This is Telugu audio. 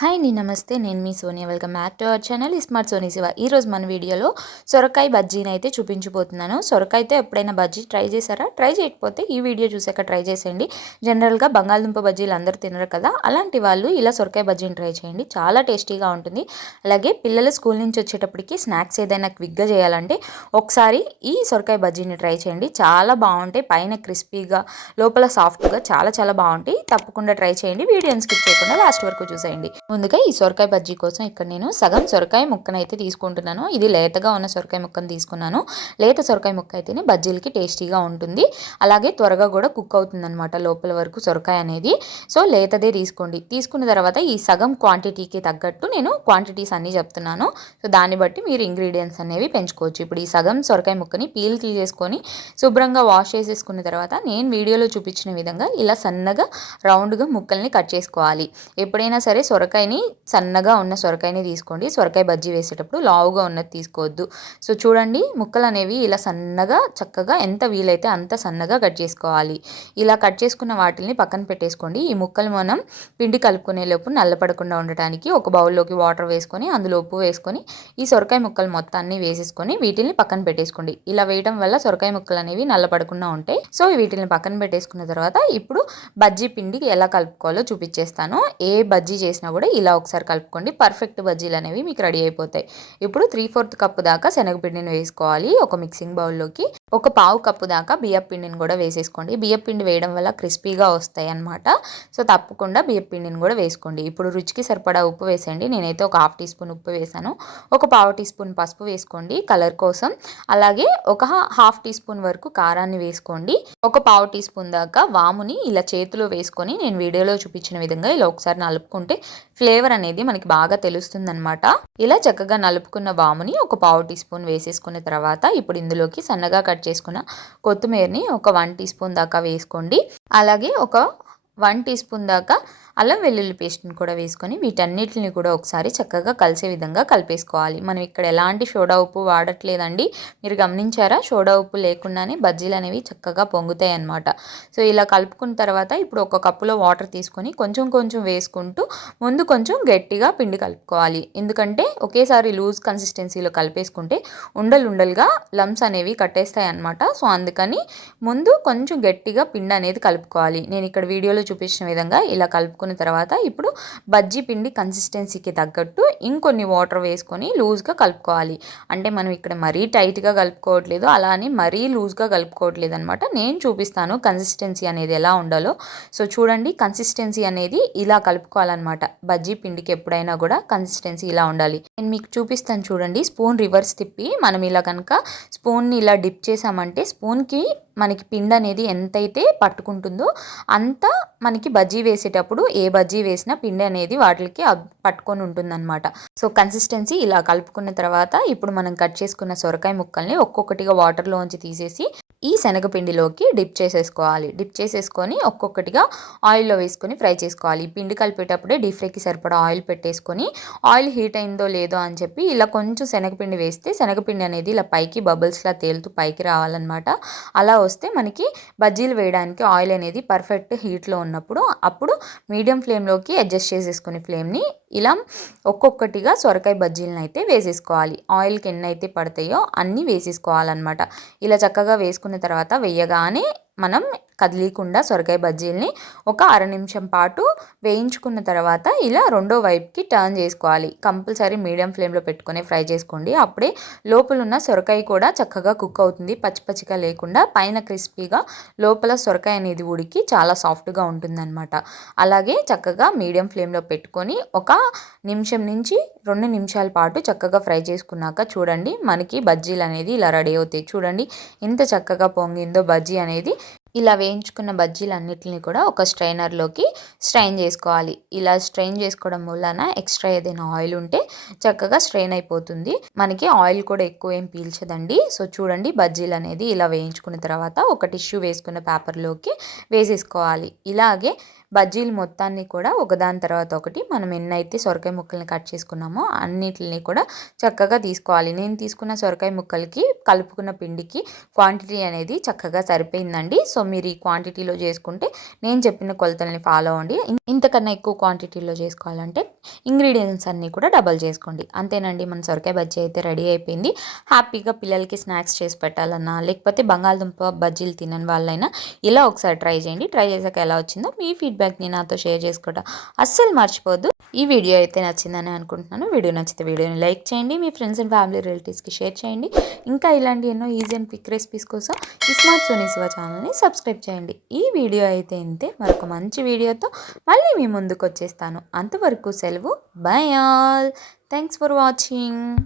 హాయ్ అండి, నమస్తే. నేను మీ Sonia. Welcome back to our channel smart Soni Shiva. ఈరోజు మన వీడియోలో సొరకాయ బజ్జీని అయితే చూపించబోతున్నాను. సొరకాయతో ఎప్పుడైనా బజ్జీ ట్రై చేశారా? ట్రై చేయకపోతే ఈ వీడియో చూసాక ట్రై చేసేయండి. జనరల్గా బంగాళదుంప బజ్జీలు అందరూ తినరు కదా, అలాంటి వాళ్ళు ఇలా సొరకాయ బజ్జీని ట్రై చేయండి. చాలా టేస్టీగా ఉంటుంది. అలాగే పిల్లలు స్కూల్ నుంచి వచ్చేటప్పటికి స్నాక్స్ ఏదైనా క్విక్గా చేయాలంటే ఒకసారి ఈ సొరకాయ బజ్జీని ట్రై చేయండి. చాలా బాగుంటాయి. పైన క్రిస్పీగా, లోపల సాఫ్ట్గా చాలా చాలా బాగుంటాయి. తప్పకుండా ట్రై చేయండి. వీడియోని స్కిప్ చేయకుండా లాస్ట్ వరకు చూసేయండి. ముందుగా ఈ సొరకాయ బజ్జీ కోసం ఇక్కడ నేను సగం సొరకాయ ముక్కను అయితే తీసుకుంటున్నాను. ఇది లేతగా ఉన్న సొరకాయ ముక్కను తీసుకున్నాను. లేత సొరకాయ ముక్క అయితేనే బజ్జీలకి టేస్టీగా ఉంటుంది. అలాగే త్వరగా కూడా కుక్ అవుతుంది అనమాట లోపల వరకు సొరకాయ అనేది. సో లేతదే తీసుకోండి. తీసుకున్న తర్వాత ఈ సగం క్వాంటిటీకి తగ్గట్టు నేను క్వాంటిటీస్ అన్నీ చెప్తున్నాను. సో దాన్ని బట్టి మీరు ఇంగ్రీడియంట్స్ అనేవి పెంచుకోవచ్చు. ఇప్పుడు ఈ సగం సొరకాయ ముక్కని పీల్ తీసేసుకొని శుభ్రంగా వాష్ చేసేసుకున్న తర్వాత నేను వీడియోలో చూపించిన విధంగా ఇలా సన్నగా రౌండ్గా ముక్కల్ని కట్ చేసుకోవాలి. ఎప్పుడైనా సరే సొరకాయని సన్నగా ఉన్న సొరకాయని తీసుకోండి. సొరకాయ బజ్జీ వేసేటప్పుడు లావుగా ఉన్నది తీసుకోవద్దు. సో చూడండి, ముక్కలు అనేవి ఇలా సన్నగా చక్కగా ఎంత వీలైతే అంత సన్నగా కట్ చేసుకోవాలి. ఇలా కట్ చేసుకున్న వాటిని పక్కన పెట్టేసుకోండి. ఈ ముక్కలు మనం పిండి కలుపుకునే లోపు నల్లపడకుండా ఉండటానికి ఒక బౌల్లోకి వాటర్ వేసుకొని అందులో ఉప్పు వేసుకొని ఈ సొరకాయ ముక్కలు మొత్తాన్ని వేసేసుకొని వీటిని పక్కన పెట్టేసుకోండి. ఇలా వేయడం వల్ల సొరకాయ ముక్కలు అనేవి నల్లపడకుండా ఉంటాయి. సో వీటిని పక్కన పెట్టేసుకున్న తర్వాత ఇప్పుడు బజ్జీ పిండి ఎలా కలుపుకోవాలో చూపించేస్తాను. ఏ బజ్జీ చేసినా కూడా ఇలా ఒకసారి కలుపుకోండి. పర్ఫెక్ట్ బజ్జీలు అనేవి మీకు రెడీ అయిపోతాయి. ఇప్పుడు 3/4 కప్పు దాకా శనగపిండిని వేసుకోవాలి ఒక మిక్సింగ్ బౌల్లోకి. ఒక పావు కప్పు దాకా బియ్యపిండిని కూడా వేసేసుకోండి. బియ్యపిండి వేయడం వల్ల క్రిస్పీగా వస్తాయి అన్నమాట. సో తప్పకుండా బియ్యపిండిని కూడా వేసుకోండి. ఇప్పుడు రుచికి సరిపడా ఉప్పు వేసేయండి. నేనైతే ఒక 1/2 టీ స్పూన్ ఉప్పు వేసాను. ఒక పావు టీ స్పూన్ పసుపు వేసుకోండి కలర్ కోసం. అలాగే ఒక 1/2 టీ స్పూన్ వరకు కారాన్ని వేసుకోండి. ఒక పావు టీ స్పూన్ దాకా వాముని ఇలా చేతిలో వేసుకొని నేను వీడియోలో చూపించిన విధంగా ఇలా ఒకసారి నలుపుకుంటే ఫ్లేవర్ అనేది మనకి బాగా తెలుస్తుంది అనమాట. ఇలా చక్కగా నలుపుకున్న వాముని ఒక పావు టీ స్పూన్ వేసేసుకున్న తర్వాత ఇప్పుడు ఇందులోకి సన్నగా కట్ చేసుకున్న కొత్తిమీరని ఒక 1 టీ స్పూన్ దాకా వేసుకోండి. అలాగే ఒక 1 టీ స్పూన్ దాకా అల్లం వెల్లుల్లి పేస్ట్ని కూడా వేసుకొని వీటన్నిటిని కూడా ఒకసారి చక్కగా కలిసే విధంగా కలిపేసుకోవాలి. మనం ఇక్కడ ఎలాంటి సోడా ఉప్పు వాడట్లేదండి. మీరు గమనించారా? సోడా ఉప్పు లేకుండానే బజ్జీలు అనేవి చక్కగా పొంగుతాయి అన్నమాట. సో ఇలా కలుపుకున్న తర్వాత ఇప్పుడు ఒక కప్పులో వాటర్ తీసుకొని కొంచెం కొంచెం వేసుకుంటూ ముందు కొంచెం గట్టిగా పిండి కలుపుకోవాలి. ఎందుకంటే ఒకేసారి లూజ్ కన్సిస్టెన్సీలో కలిపేసుకుంటే ఉండలుగా లమ్స్ అనేవి కట్టేస్తాయి అన్నమాట. సో అందుకని ముందు కొంచెం గట్టిగా పిండి అనేది కలుపుకోవాలి. నేను ఇక్కడ వీడియోలో చూపించిన విధంగా ఇలా కలుపుకున్న తర్వాత ఇప్పుడు బజ్జీ పిండి కన్సిస్టెన్సీకి తగ్గట్టు ఇంకొన్ని వాటర్ వేసుకొని లూజ్గా కలుపుకోవాలి. అంటే మనం ఇక్కడ మరీ టైట్గా కలుపుకోవట్లేదు, అలా అని మరీ లూజ్గా కలుపుకోవట్లేదు అనమాట. నేను చూపిస్తాను కన్సిస్టెన్సీ అనేది ఎలా ఉండాలో. సో చూడండి, కన్సిస్టెన్సీ అనేది ఇలా కలుపుకోవాలన్నమాట. బజ్జీ పిండికి ఎప్పుడైనా కూడా కన్సిస్టెన్సీ ఇలా ఉండాలి. నేను మీకు చూపిస్తాను చూడండి. స్పూన్ రివర్స్ తిప్పి మనం ఇలా కనుక స్పూన్ని ఇలా డిప్ చేసామంటే స్పూన్కి మనకి పిండి అనేది ఎంతైతే పట్టుకుంటుందో అంత మనకి బజ్జీ వేసేటప్పుడు ఏ బజ్జీ వేసినా పిండి అనేది వాటికి పట్టుకొని ఉంటుందన్నమాట. సో కన్సిస్టెన్సీ ఇలా కలుపుకున్న తర్వాత ఇప్పుడు మనం కట్ చేసుకున్న సొరకాయ ముక్కల్ని ఒక్కొక్కటిగా వాటర్లోంచి తీసేసి ఈ శనగపిండిలోకి డిప్ చేసేసుకోవాలి. డిప్ చేసేసుకొని ఒక్కొక్కటిగా ఆయిల్లో వేసుకొని ఫ్రై చేసుకోవాలి. పిండి కలిపేటప్పుడే డీప్ ఫ్రైకి సరిపడా ఆయిల్ పెట్టేసుకొని ఆయిల్ హీట్ అయిందో లేదో అని చెప్పి ఇలా కొంచెం శనగపిండి వేస్తే శనగపిండి అనేది ఇలా పైకి బబుల్స్లా తేలుతూ పైకి రావాలన్నమాట. అలా వస్తే మనకి బజ్జీలు వేయడానికి ఆయిల్ అనేది పర్ఫెక్ట్ హీట్లో ఉన్నప్పుడు అప్పుడు మీడియం ఫ్లేమ్లోకి అడ్జస్ట్ చేసేసుకుని ఫ్లేమ్ని ఇలా ఒక్కొక్కటిగా సొరకాయ బజ్జీలను అయితే వేసేసుకోవాలి. ఆయిల్కి ఎన్ని అయితే పడతాయో అన్నీ వేసేసుకోవాలన్నమాట. ఇలా చక్కగా వేసుకున్న తర్వాత వేయగానే మనం కదిలీకుండా సొరకాయ బజ్జీల్ని ఒక 1/2 నిమిషం పాటు వేయించుకున్న తర్వాత ఇలా రెండో వైపుకి టర్న్ చేసుకోవాలి. కంపల్సరీ మీడియం ఫ్లేమ్లో పెట్టుకొని ఫ్రై చేసుకోండి. అప్పుడే లోపల ఉన్న సొరకాయ కూడా చక్కగా కుక్ అవుతుంది. పచ్చిగా లేకుండా పైన క్రిస్పీగా, లోపల సొరకాయ అనేది ఉడికి చాలా సాఫ్ట్గా ఉంటుందన్నమాట. అలాగే చక్కగా మీడియం ఫ్లేమ్లో పెట్టుకొని ఒక నిమిషం నుంచి 2 నిమిషాల పాటు చక్కగా ఫ్రై చేసుకున్నాక చూడండి మనకి బజ్జీలు అనేది ఇలా రెడీ అవుతాయి. చూడండి ఎంత చక్కగా పొంగిందో బజ్జీ అనేది. ఇలా వేయించుకున్న బజ్జీలన్నిటిని కూడా ఒక స్ట్రైనర్లోకి స్ట్రైన్ చేసుకోవాలి. ఇలా స్ట్రైన్ చేసుకోవడం వలన ఎక్స్ట్రా ఏదైనా ఆయిల్ ఉంటే చక్కగా స్ట్రెయిన్ అయిపోతుంది. మనకి ఆయిల్ కూడా ఎక్కువ ఏం పీల్చదండి. సో చూడండి, బజ్జీలు అనేది ఇలా వేయించుకున్న తర్వాత ఒక టిష్యూ వేసుకున్న పేపర్లోకి వేసేసుకోవాలి. ఇలాగే బజ్జీలు మొత్తాన్ని కూడా ఒకదాని తర్వాత ఒకటి మనం ఎన్నైతే సొరకాయ ముక్కల్ని కట్ చేసుకున్నామో అన్నిటిని కూడా చక్కగా తీసుకోవాలి. నేను తీసుకున్న సొరకాయ ముక్కలకి కలుపుకున్న పిండికి క్వాంటిటీ అనేది చక్కగా సరిపోయిందండి. సో మీరు ఈ క్వాంటిటీలో చేసుకుంటే నేను చెప్పిన కొలతల్ని ఫాలో అవ్వండి. ఇంతకన్నా ఎక్కువ క్వాంటిటీలో చేసుకోవాలంటే ఇంగ్రీడియంట్స్ అన్నీ కూడా డబల్ చేసుకోండి. అంతేనండి, మన సొరకాయ బజ్జీ అయితే రెడీ అయిపోయింది. హ్యాపీగా పిల్లలకి స్నాక్స్ చేసి పెట్టాలన్నా, లేకపోతే బంగాళదుంప బజ్జీలు తినని వాళ్ళైనా ఇలా ఒకసారి ట్రై చేయండి. ట్రై చేశాక ఎలా వచ్చిందో మీ ఫీడ్బ్యాక్ని నాతో షేర్ చేసుకోవడం అస్సలు మర్చిపోద్దు. ఈ వీడియో అయితే నచ్చిందని అనుకుంటున్నాను. వీడియో నచ్చితే వీడియోని లైక్ చేయండి, మీ ఫ్రెండ్స్ అండ్ ఫ్యామిలీ రిలేటివ్స్కి షేర్ చేయండి. ఇంకా ఇలాంటి ఎన్నో ఈజీ అండ్ క్విక్ రెసిపీస్ కోసం స్మార్ట్ సోనీ శివ ఛానల్ని సబ్స్క్రైబ్ చేయండి. ఈ వీడియో అయితే ఇంతే. మరొక మంచి వీడియోతో మళ్ళీ మీ ముందుకు వచ్చేస్తాను. అంతవరకు సెలవు. By all. Thanks for watching.